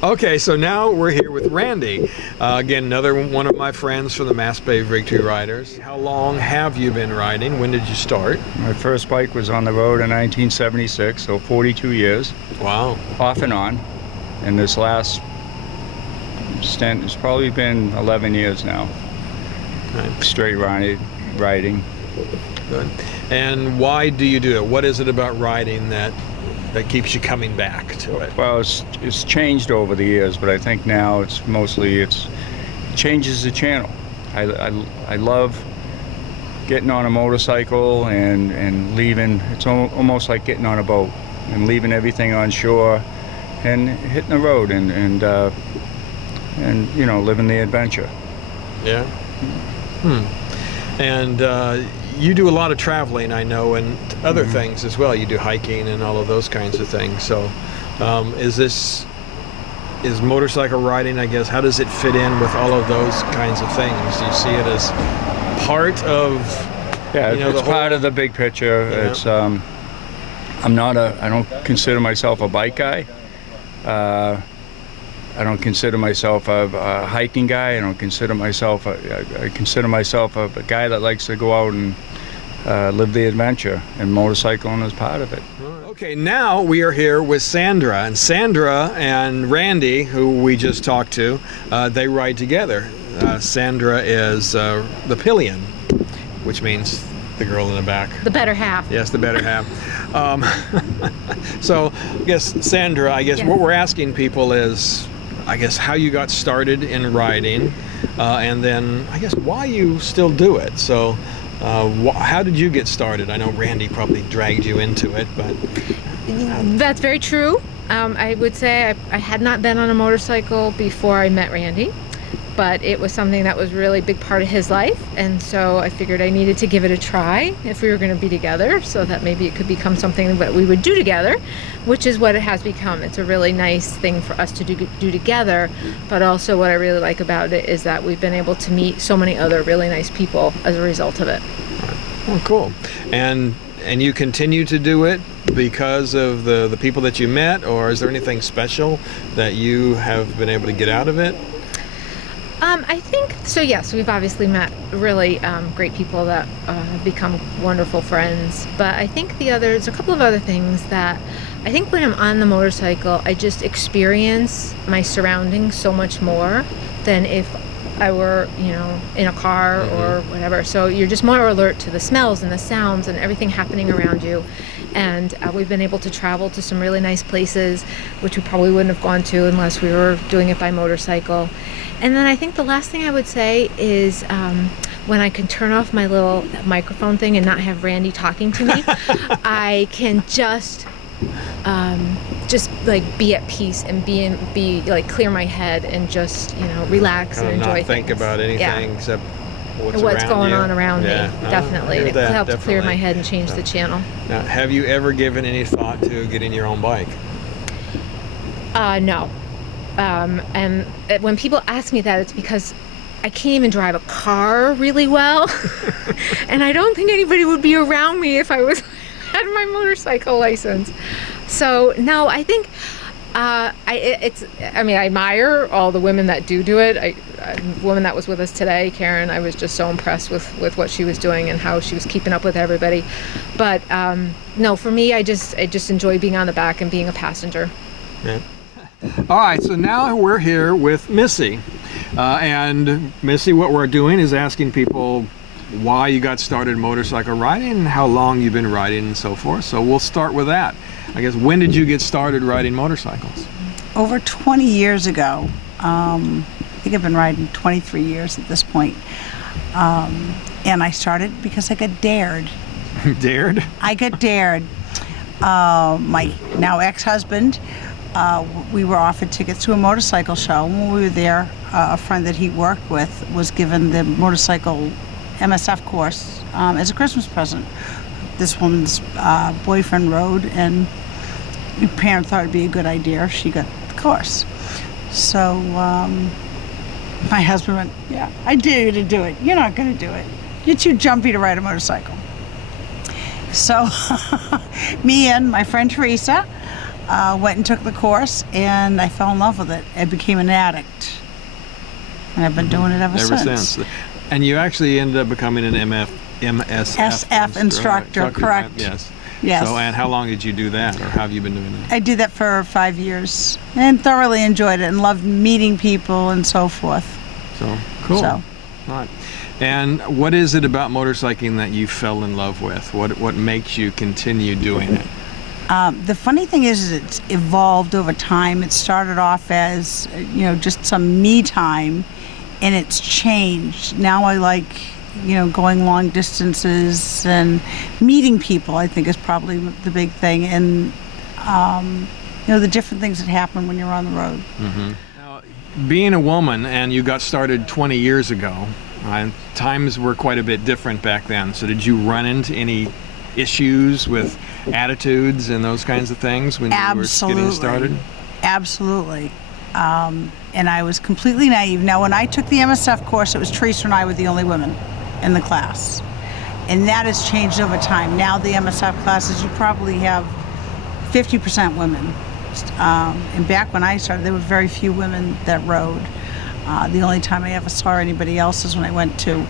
Okay, so now we're here with Randy. Again, another one of my friends from the Mass Bay Victory Riders. How long have you been riding? When did you start? My first bike was on the road in 1976, so 42 years. Wow. Off and on. And this last stint has probably been 11 years now. Right. Straight riding. Good. And why do you do it? What is it about riding that keeps you coming back to it? Well, it's changed over the years, but I think now it changes the channel. I love getting on a motorcycle and leaving. It's almost like getting on a boat and leaving everything on shore and hitting the road and you know, living the adventure. Yeah. And you do a lot of traveling, I know, and other things as well. You do hiking and all of those kinds of things. So is motorcycle riding, I guess, how does it fit in with all of those kinds of things? Do you see it as part of, yeah, you know, it's part of the big picture. Yeah. It's I don't consider myself a bike guy. I don't consider myself a hiking guy. I consider myself a guy that likes to go out and live the adventure, and motorcycling is part of it. Okay, now we are here with Sandra, and Randy, who we just talked to, they ride together. Sandra is the pillion, which means the girl in the back. The better half. Yes, the better half. So, I guess, Sandra, yes. What we're asking people is, I guess, how you got started in riding, and then, I guess, why you still do it. So, how did you get started? I know Randy probably dragged you into it, but... That's very true. I would say I had not been on a motorcycle before I met Randy, but it was something that was really a big part of his life, and so I figured I needed to give it a try if we were going to be together, so that maybe it could become something that we would do together, which is what it has become. It's a really nice thing for us to do together, but also what I really like about it is that we've been able to meet so many other really nice people as a result of it. Oh, cool. And you continue to do it because of the people that you met, or is there anything special that you have been able to get out of it? I think so. Yes, we've obviously met really great people that have become wonderful friends. But I think there's a couple of other things that I think when I'm on the motorcycle, I just experience my surroundings so much more than if I were, you know, in a car or whatever. So you're just more alert to the smells and the sounds and everything happening around you. And we've been able to travel to some really nice places, which we probably wouldn't have gone to unless we were doing it by motorcycle. And then I think the last thing I would say is when I can turn off my little microphone thing and not have Randy talking to me, I can just like be at peace and be like clear my head and just, you know, relax and enjoy not think things. about anything except what's going on around me. Yeah. Definitely. It helps clear my head and change the channel. Now, have you ever given any thought to getting your own bike? No. And when people ask me that, it's because I can't even drive a car really well. And I don't think anybody would be around me if I had my motorcycle license. So no, I think I admire all the women that do it. The woman that was with us today, Karen, I was just so impressed with what she was doing and how she was keeping up with everybody. But no, for me, I just enjoy being on the back and being a passenger. Yeah. All right, so now we're here with Missy. And Missy, what we're doing is asking people why you got started motorcycle riding and how long you've been riding and so forth. So we'll start with that. I guess, when did you get started riding motorcycles? Over 20 years ago. I think I've been riding 23 years at this point. And I started because I got dared. Dared? I got dared. My now ex-husband, we were offered tickets to a motorcycle show. When we were there, a friend that he worked with was given the motorcycle MSF course as a Christmas present. This woman's boyfriend rode, and my parents thought it'd be a good idea if she got the course. So my husband went, "Yeah, I dare you to do it. You're not going to do it. You're too jumpy to ride a motorcycle." So me and my friend Teresa, went and took the course, and I fell in love with it. I became an addict, and I've been doing it ever since. And you actually ended up becoming an MSF SF instructor, correct? Yes. Yes. So, and how long did you do that, or how have you been doing that? I did that for 5 years and thoroughly enjoyed it and loved meeting people and so forth. So, cool. So. All right. And what is it about motorcycling that you fell in love with? What makes you continue doing it? The funny thing is it's evolved over time. It started off as, just some me time, and it's changed. Now I like, going long distances and meeting people, I think, is probably the big thing. And, the different things that happen when you're on the road. Mm-hmm. Now, being a woman, and you got started 20 years ago, times were quite a bit different back then. So did you run into any issues with attitudes and those kinds of things when you were getting started? Absolutely. And I was completely naive. Now, when I took the MSF course, it was Teresa and I were the only women in the class. And that has changed over time. Now the MSF classes, you probably have 50% women. And back when I started, there were very few women that rode. The only time I ever saw anybody else is when I went to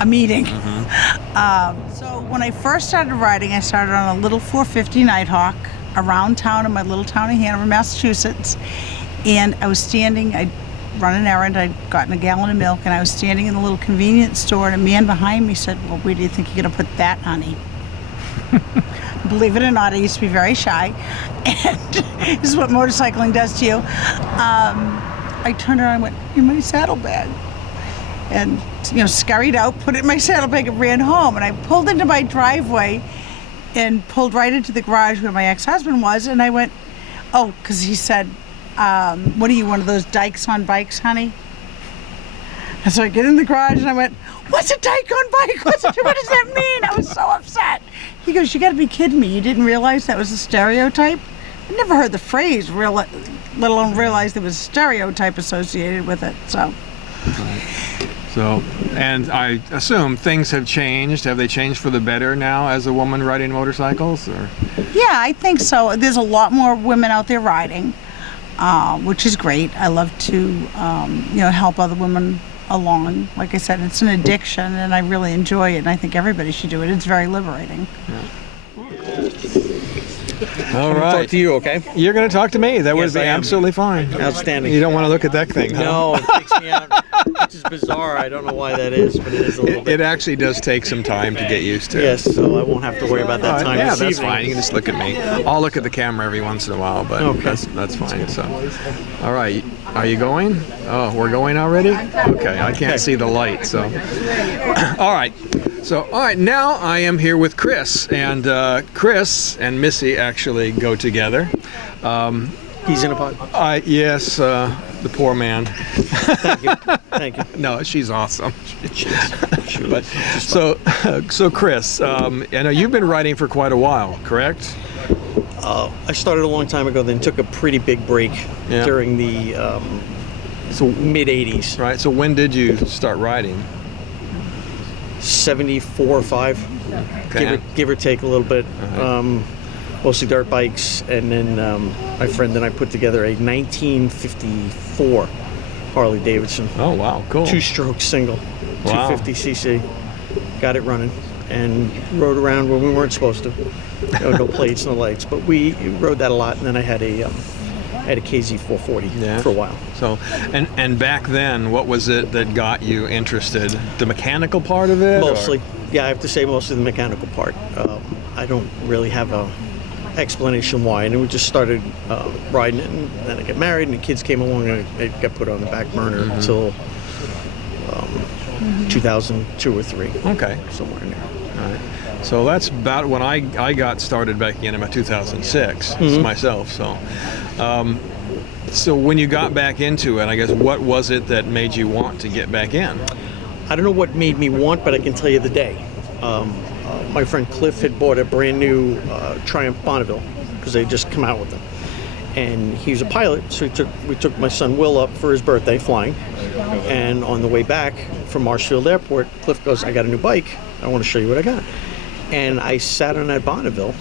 a meeting. Mm-hmm. So when I first started riding, I started on a little 450 Nighthawk around town in my little town of Hanover, Massachusetts. And I was standing, I'd run an errand, I'd gotten a gallon of milk, and I was standing in the little convenience store, and a man behind me said, "Well, where do you think you're gonna put that, honey?" Believe it or not, I used to be very shy, and this is what motorcycling does to you. I turned around and went, "In my saddlebag." And, scurried out, put it in my saddlebag, and ran home. And I pulled into my driveway and pulled right into the garage where my ex-husband was, and I went, "Oh," because he said, "What are you, one of those dykes on bikes, honey?" And so I get in the garage and I went, "What's a dyke on bike? What does that mean?" I was so upset. He goes, "You got to be kidding me. You didn't realize that was a stereotype?" I never heard the phrase, let alone realize there was a stereotype associated with it. So, and I assume things have changed. Have they changed for the better now as a woman riding motorcycles? Or? Yeah, I think so. There's a lot more women out there riding, which is great. I love to, help other women along. Like I said, it's an addiction, and I really enjoy it, and I think everybody should do it. It's very liberating. Yeah. All right. Talk to you, okay? You're going to talk to me. That would Yes, be I am. absolutely fine. Outstanding. You don't want to look at that thing, huh? No, it freaks me out. Which is bizarre. I don't know why that is, but it is a little It bit. actually does take some time to get used to. Yes, so I won't have to worry about that time Yeah, this that's evening. fine. You can just look at me. I'll look at the camera every once in a while, but Okay. that's fine. So, all right, are you going? Oh, we're going already? Okay, I can't see the light. So, all right. So, all right. Now I am here with Chris, and Chris and Missy actually go together. He's in a pod. Yes, the poor man. Thank you. Thank you. No, she's awesome. But, so Chris, I know you've been riding for quite a while, correct? I started a long time ago, then took a pretty big break Yeah. during the mid 80s. Right. So when did you start riding? 74 or 5, Okay. give or take a little bit. Uh-huh. Mostly dirt bikes, and then my friend and I put together a 1954 Harley Davidson. Oh wow, cool. 2-stroke single, Wow. 250cc. Got it running and rode around when we weren't supposed to. No plates, no lights, but we rode that a lot. And then I had a KZ 440 Yeah. for a while. So, and back then, what was it that got you interested? The mechanical part of it? or- Mostly, yeah, I have to say mostly the mechanical part. I don't really have a explanation why, and then we just started riding it, and then I got married, and the kids came along, and it got put on the back burner until 2002 or 3, Okay. somewhere in there. All right. So that's about when I got started back in about 2006 myself. So when you got back into it, I guess what was it that made you want to get back in? I don't know what made me want, but I can tell you the day. My friend Cliff had bought a brand new Triumph Bonneville because they had just come out with them. And he was a pilot, so we took my son Will up for his birthday flying. And on the way back from Marshfield Airport, Cliff goes, "I got a new bike. I want to show you what I got." And I sat on that Bonneville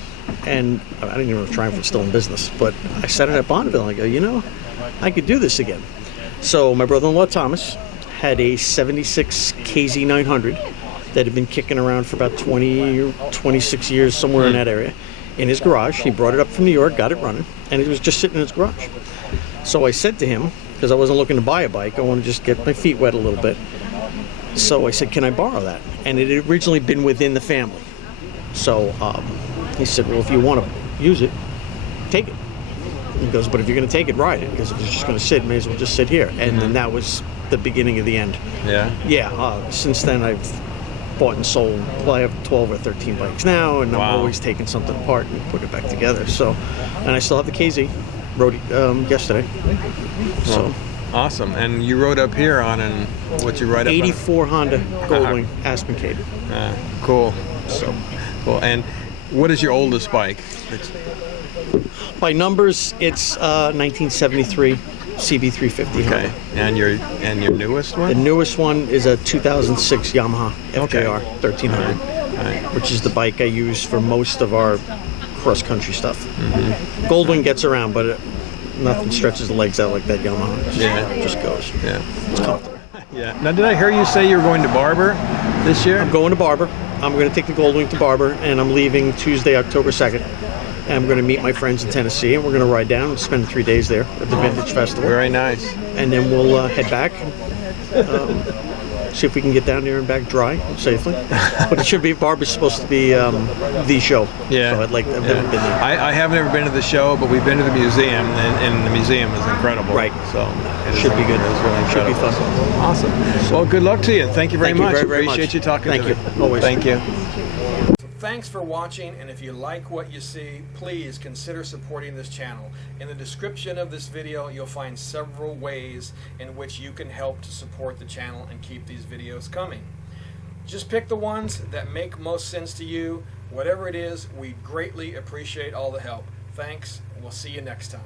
And I didn't even know if Triumph was still in business, but I sat in at Bonneville and I go, you know, I could do this again. So my brother-in-law Thomas had a 76 KZ 900 that had been kicking around for about 20 or 26 years, somewhere in that area, in his garage. He brought it up from New York, got it running, and it was just sitting in his garage. So I said to him, because I wasn't looking to buy a bike, I want to just get my feet wet a little bit. So I said, can I borrow that? And it had originally been within the family. So he said, well, if you want to use it, take it. He goes, but if you're going to take it, ride it. Because if it's just going to sit, may as well just sit here. And then that was the beginning of the end. Yeah. Yeah. Since then, I've bought and sold. Well, I have 12 or 13 bikes now, and I'm always taking something apart and put it back together. So, and I still have the KZ. Rode it yesterday. So. Awesome. And you rode up here on an, what you ride up 84 Honda Goldwing Aspen Cape. Cool. So cool. And what is your oldest bike? By numbers, it's 1973 CB350 Honda. Okay. And your newest The one? newest one is a 2006 Yamaha FJR 1300, Right. which is the bike I use for most of our cross-country stuff. Goldwing gets around, but nothing stretches the legs out like that Yamaha. It just goes. Yeah. It's comfortable. Yeah. Now, did I hear you say you were going to Barber this year? I'm going to Barber. I'm going to take the Goldwing to Barber, and I'm leaving Tuesday, October 2nd. And I'm going to meet my friends in Tennessee, and we're going to ride down and spend 3 days there at the Vintage Festival. Very nice. And then we'll head back, see if we can get down there and back dry safely. But it should be, Barber's supposed to be the show. Yeah. So I've never been there. I have never been to the show, but we've been to the museum, and the museum is incredible. Right. So it Should be good. It is really Should be incredible. fun. Awesome. Well, good luck to you. Thank you very Thank you much. very, very much. Appreciate you talking Thank to you. me. Always. Thank you. Thanks for watching, and if you like what you see, please consider supporting this channel. In the description of this video, you'll find several ways in which you can help to support the channel and keep these videos coming. Just pick the ones that make most sense to you. Whatever it is, we greatly appreciate all the help. Thanks, and we'll see you next time.